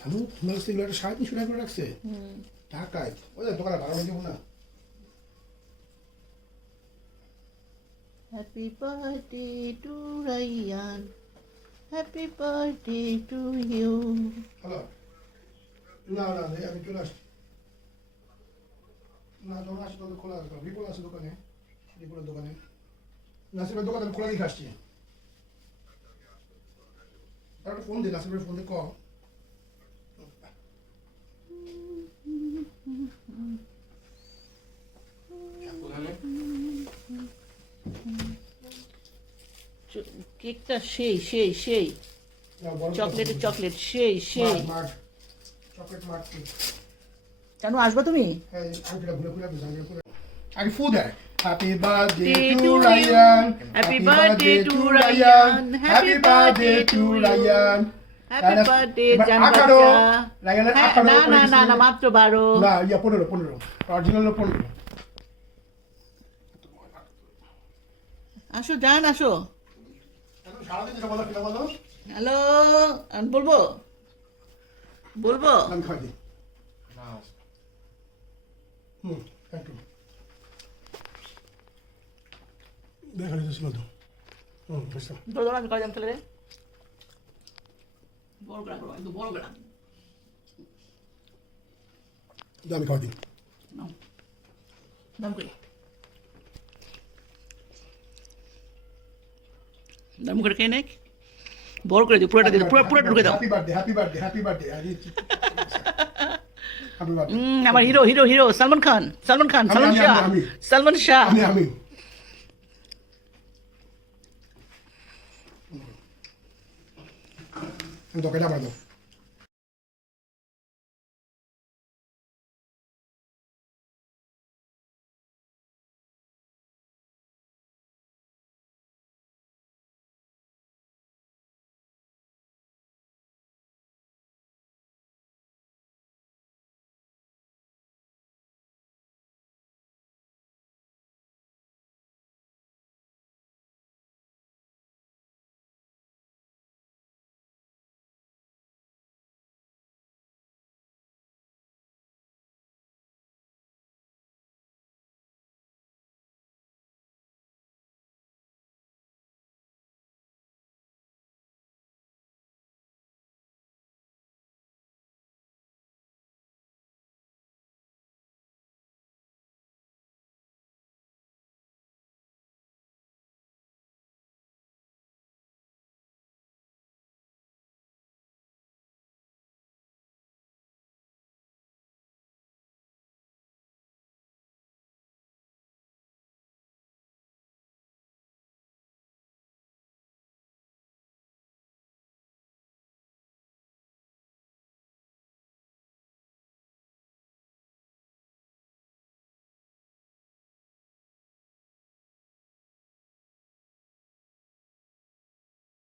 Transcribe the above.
জানো তোমার কাছে এগুলো একটা 350 টাকা করে রাখছে ঢাকায় ওই যে দোকানে ভাড়া দেবো না happy birthday to Rayan, happy birthday to you. Hello না না আমি চলে আসছি না যখন আসছি তখন খোলা আছে রিপোর্ট আছে দোকানে রিপোর্টের দোকানে নাসিমের দোকানে আমি খোলা দিকে আসছি একটা ফোন দিন নাসিমের ফোন দিয়ে কম কেকটা সেই সেই সেই চকলেটের চকলেট সেই সেই। চকলেট মার্ক কেন আসবা তুমি? হ্যাঁ আংটিটা ঘুরে ঘুরে ঘুরে আগে ফু দেয় happy birthday to Rayan happy birthday to Rayan, happy birthday to Rayan, happy birthday জান বাচ্চা। রায়ানের হ্যাঁ, 18 না না না না মাত্র 12। না ইয়া 15 অরিজিনাল 15 আসো জান আসো। এখন সারাদিন যেটা বলো সেটা বলো হ্যালো বলবো বলবো আমি খাই দিই থ্যাংক ইউ দেখা যাচ্ছিল তো বুঝলাম ধরো আমি কয়জন খেলে রে বড় গ্রাম একটু বড় গ্রাম আমি খাই দিই নাও দাম করে দাম করে খেয়ে নেক বড় করে দিও পুরোটা দিও পুরোটা ঢুকে দাও। Happy birthday happy birthday happy birthday happy birthday আমার হিরো হিরো হিরো সালমান খান সালমান খান সালমান শাহ সালমান শাহ। আমি দোকানে আবার দাও